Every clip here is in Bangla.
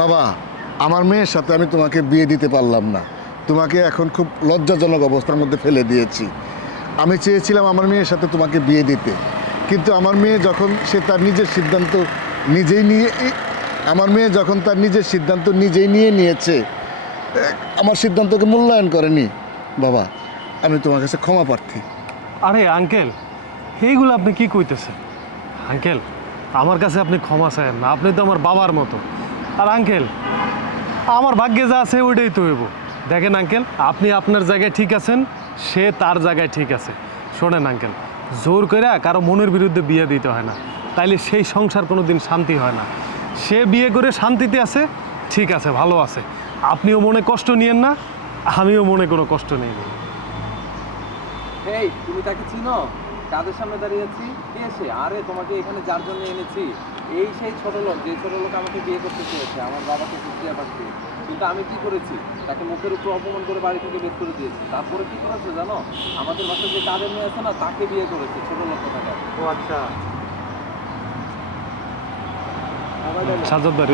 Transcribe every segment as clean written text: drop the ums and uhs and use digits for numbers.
বাবা, আমার মেয়ের সাথে আমি তোমাকে বিয়ে দিতে পারলাম না। তোমাকে এখন খুব লজ্জাজনক অবস্থার মধ্যে ফেলে দিয়েছি। আমি চেয়েছিলাম আমার মেয়ের সাথে তোমাকে বিয়ে দিতে, কিন্তু আমার মেয়ে যখন তার নিজের সিদ্ধান্ত নিজেই নিয়ে আমার মেয়ে যখন তার নিজের সিদ্ধান্ত নিজেই নিয়েছে, আমার সিদ্ধান্তকে মূল্যায়ন করেনি। বাবা, আমি তোমার কাছে ক্ষমা প্রার্থী। আরে আঙ্কেল, এইগুলো আপনি কি কইতেছেন? আঙ্কেল, আমার কাছে আপনি ক্ষমা চান না, আপনি তো আমার বাবার মতো। আর আঙ্কেল, আমার ভাগ্যে যা আছে ওইটাই তো হইব। দেখেন আঙ্কেল, আপনি আপনার জায়গায় ঠিক আছেন, সে তার জায়গায় ঠিক আছে। শোনেন আঙ্কেল, জোর করে কারো মনের বিরুদ্ধে বিয়ে দিতে হয় না, তাইলে সেই সংসার কোনো দিন শান্তি হয় না। সে বিয়ে করে শান্তিতে আছে, ঠিক আছে, ভালো আছে। আপনিও মনে কষ্ট নিয়েন না, আমিও মনে কোনো কষ্ট নেই। এই তুমি তাকে চিনো? কাদের সামনে দাঁড়িয়ে আছি? কে সে? আরে তোমাকে এখানে যার জন্য এনেছি, এই সেই ছোট লোক, যে ছোট লোক আমাকে বিয়ে করতে চেয়েছে, আমার বাবাকে খুঁজতে পারছে। কিন্তু আমি কি করেছি? তাকে মুখের উপর অপমান করে বাড়ি থেকে বের করে দিয়েছি। তারপরে কি করেছে জানো? আমাদের বাসায় যে কাদের মেয়ে আছে না, তাকে বিয়ে করেছে, ছোট লোক কথাটা। ও আচ্ছা। সাজ্জাদ ভাই,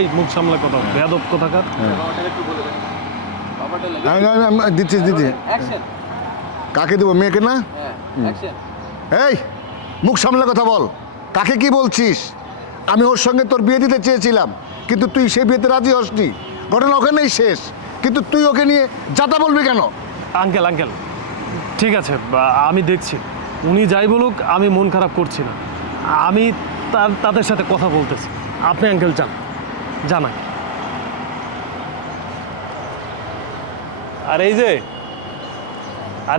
এই মুখ সামলে কথা, বেয়াদব কোথাকার। বাবাটাকে একটু বলে দেন। বাবাটা দিচ্ছি। অ্যাকশন। কাকে দেবো? মেয়েকে না? হ্যাঁ, অ্যাকশন। এই, মুখ সামলে কথা বল। কাকে কি বলছিস? আমি ওর সঙ্গে তোর বিয়ে দিতে চেয়েছিলাম, কিন্তু তুই সেই বিয়েতে রাজি হসনি। ঘটনা ওখানেই শেষ। কিন্তু তুই ওকে নিয়ে যাতা বলবি কেন? আঙ্কেল, ঠিক আছে, আমি দেখছি। উনি যাই বলুক, আমি মন খারাপ করছি না। আমি তাদের সাথে কথা বলতেছি। আপনি আঙ্কেল জানা। আর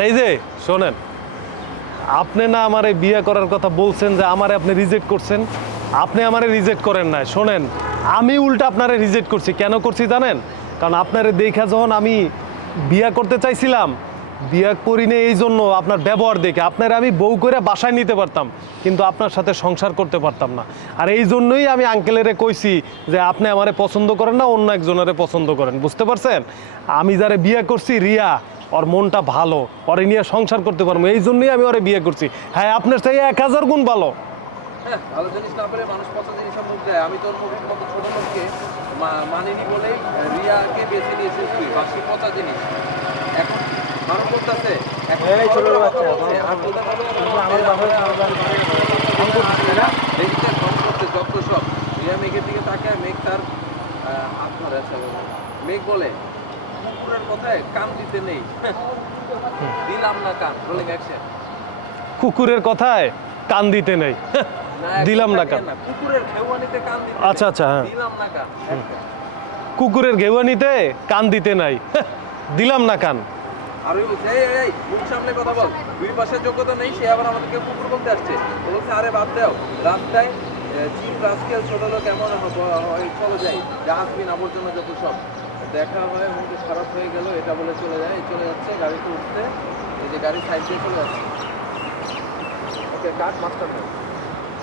এই যে শোনেন, আপনি না আমারে বিয়ে করার কথা বলছেন, যে আমারে আপনি রিজেক্ট করছেন। আপনি আমারে রিজেক্ট করেন না, শোনেন, আমি উল্টা আপনারে রিজেক্ট করছি। কেন করছি জানেন? কারণ আপনারে দেখা যখন আমি বিয়ে করতে চাইছিলাম, বিয়ে করি না এই জন্য আপনার ব্যবহার দেখে আপনার আমি বউ করে বাসায় নিতে পারতাম, কিন্তু আপনার সাথে সংসার করতে পারতাম না। আর এই জন্যই আমি আঙ্কেলেরে কইছি যে আপনি আমারে পছন্দ করেন না, অন্য একজনেরে পছন্দ করেন। বুঝতে পারছেন? আমি যারে বিয়ে করছি, রিয়া, ওর মনটা ভালো, ওরে নিয়ে সংসার করতে পারবো, এই জন্যই আমি ওরে বিয়ে করছি। হ্যাঁ, আপনার থেকে 1000 গুণ ভালো। হ্যাঁ, ভালো জিনিস না পেলে মানুষ পচা জিনিসের মুখ দেয়। আমি তোর মুখের মতো ছোট লোককে মানিনি বলেই রিয়াকে বেছে নিয়েছিস তুই, বাকি পচা জিনিস। এখন মানুষ করতেছে, এই ছোট বাচ্চা আর তোদের মতো দেখতে ফোন করতে যত সব। রিয়া মেঘের দিকে তাকায়, মেঘ তার হাত ধরে আছে। মেঘ বলে, কুকুরের কথায় কান দিতে নেই, দিলাম না কান। Rolling action. কুকুরের কথায় কান দিতে নেই, দিলাম না কান। কুকুরের ঘেউয়ানিতে কান দিতে। আচ্ছা, হ্যাঁ, দিলাম না কান। কুকুরের ঘেউয়ানিতে কান দিতে নাই, দিলাম না কান। আর ওই বলছে, এই মুখ সামনে কথা বল, দুই পাশের যোগ্যতা নেই, সে আবার আমাদেরকে কুকুর বলতে আসছে। ও বলছে, আরে বাদ দাও, রাস্তায় চিপ রাস্কেল ছোট লোক এমন চলে যাই, ডাস্টবিন আবর্জনা যত সব দেখা হয়, মনটা খারাপ হয়ে গেল, এটা বলে চলে যাচ্ছে, গাড়িতে উঠতে, এই যে গাড়ি সাইড দিয়ে চলে যাচ্ছে। ওকে, কাট মাস্টার।